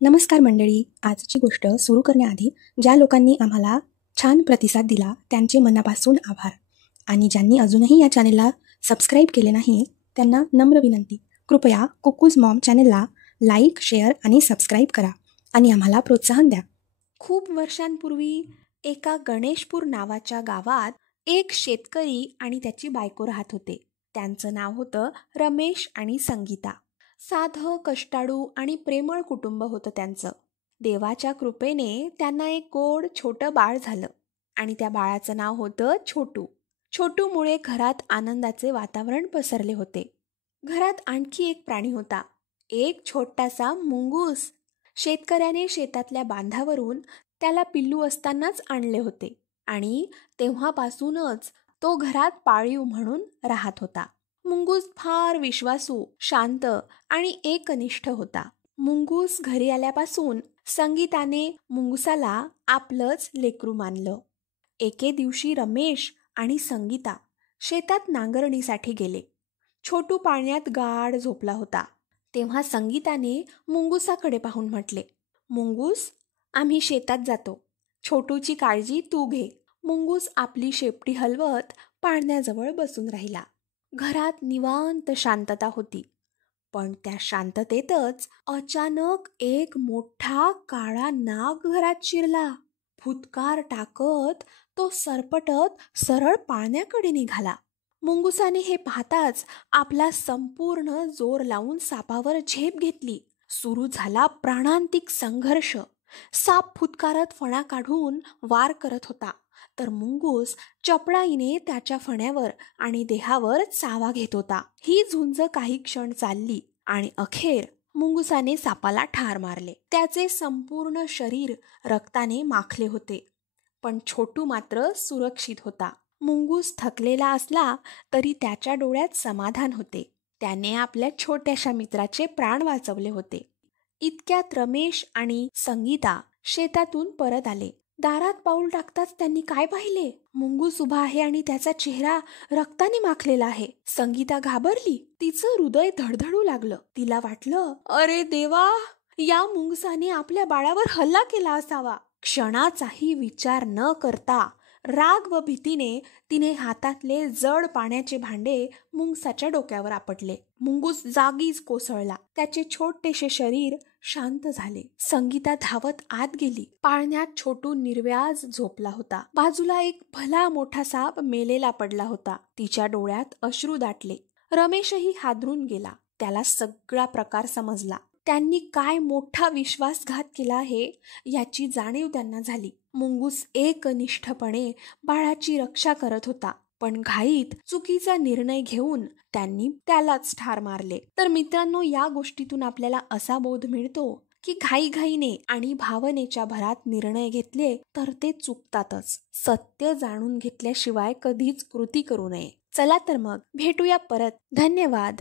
नमस्कार मंडळी. आजची गोष्ट सुरू करण्याआधी ज्या लोकांनी आम्हाला छान प्रतिसाद दिला त्यांचे मनापासून आभार, आणि ज्यांनी अजूनही या चॅनेलला सबस्क्राईब केले नाही त्यांना नम्र विनंती, कृपया कुकूज मॉम चॅनेलला लाईक, शेअर आणि सबस्क्राईब करा आणि आम्हाला प्रोत्साहन द्या. खूप वर्षांपूर्वी एका गणेशपूर नावाच्या गावात एक शेतकरी आणि त्याची बायको राहत होते. त्यांचं नाव होतं रमेश आणि संगीता. साधं, कष्टाळू आणि प्रेमळ कुटुंब होतं त्यांचं. देवाच्या कृपेने त्यांना एक गोड छोटं बाळ झालं आणि त्या बाळाचं नाव होतं छोटू. छोटूमुळे घरात आनंदाचे वातावरण पसरले होते. घरात आणखी एक प्राणी होता, एक छोटासा मुंगूस. शेतकऱ्याने शेतातल्या बांधावरून त्याला पिल्लू असतानाच आणले होते आणि तेव्हापासूनच तो घरात पाळीव म्हणून राहत होता. मुंगूस फार विश्वासू, शांत आणि एकनिष्ठ होता. मुंगूस घरी आल्यापासून संगीताने मुंगुसाला आपलंच लेकरू मानलं. एके दिवशी रमेश आणि संगीता शेतात नांगरणीसाठी गेले. छोटू पाण्यात गाढ झोपला होता. तेव्हा संगीताने मुंगुसाकडे पाहून म्हटले, मुंगूस, आम्ही शेतात जातो. छोटूची काळजी तू घे. मुंगूस आपली शेपटी हलवत पाळण्याजवळ बसून राहिला. घरात निवांत शांतता होती. पण त्या शांततेतच अचानक एक मोठा काळा नाग घरात शिरला. फुटकार टाकत तो सरपटत सरळ पाळण्याकडे निघाला. मुंगुसाने हे पाहताच आपला संपूर्ण जोर लावून सापावर झेप घेतली. सुरू झाला प्राणांतिक संघर्ष. साप फुटकारत फणा काढून वार करत होता, तर मुंगूस चपळाईने त्याच्या फण्यावर आणि देहावर चावा घेत होता. ही झुंज काही क्षण चालली आणि अखेर मुंगुसाने सापाला ठार मारले. त्याचे संपूर्ण शरीर रक्ताने माखले होते, पण छोटू मात्र सुरक्षित होता. मुंगूस थकलेला असला तरी त्याच्या डोळ्यात समाधान होते. त्याने आपल्या छोट्याशा मित्राचे प्राण वाचवले होते. इतक्यात रमेश आणि संगीता शेतातून परत आले. दारात पाऊल टाकताच त्यांनी काय पाहिले? मुंगूस उभा आहे आणि त्याचा चेहरा रक्ताने माखलेला आहे. संगीता घाबरली. तिचं हृदय धडधडू लागलं. तिला वाटलं, अरे देवा, या मुंगसाने आपल्या बाळावर हल्ला केला असावा. क्षणाचाही विचार न करता राग व भीतीने तिने हातातले जड पाण्याचे भांडे मुंगसाच्या डोक्यावर आपटले. मुंगूस जागीच कोसळला. त्याचे छोटेसे शरीर शांत झाले. संगीता धावत आत गेली. पाळण्यात छोटू निर्व्याज झोपला होता. बाजूला एक भला मोठा साप मेलेला पडला होता. तिच्या डोळ्यात अश्रू दाटले. रमेशही हादरून गेला. त्याला सगळा प्रकार समजला. त्यांनी काय मोठा विश्वासघात केला आहे याची जाणीव त्यांना झाली. मुंगूस एकनिष्ठपणे बाळाची रक्षा करत होता, पण घाईत चुकीचा निर्णय घेऊन त्यांनी त्यालाच ठार मारले. तर मित्रांनो, या गोष्टीतून आपल्याला असा बोध मिळतो की घाईघाईने आणि भावनेच्या भरात निर्णय घेतले तर ते चुकतातच. सत्य जाणून घेतल्याशिवाय कधीच कृती करू नये. चला तर मग भेटूया परत. धन्यवाद.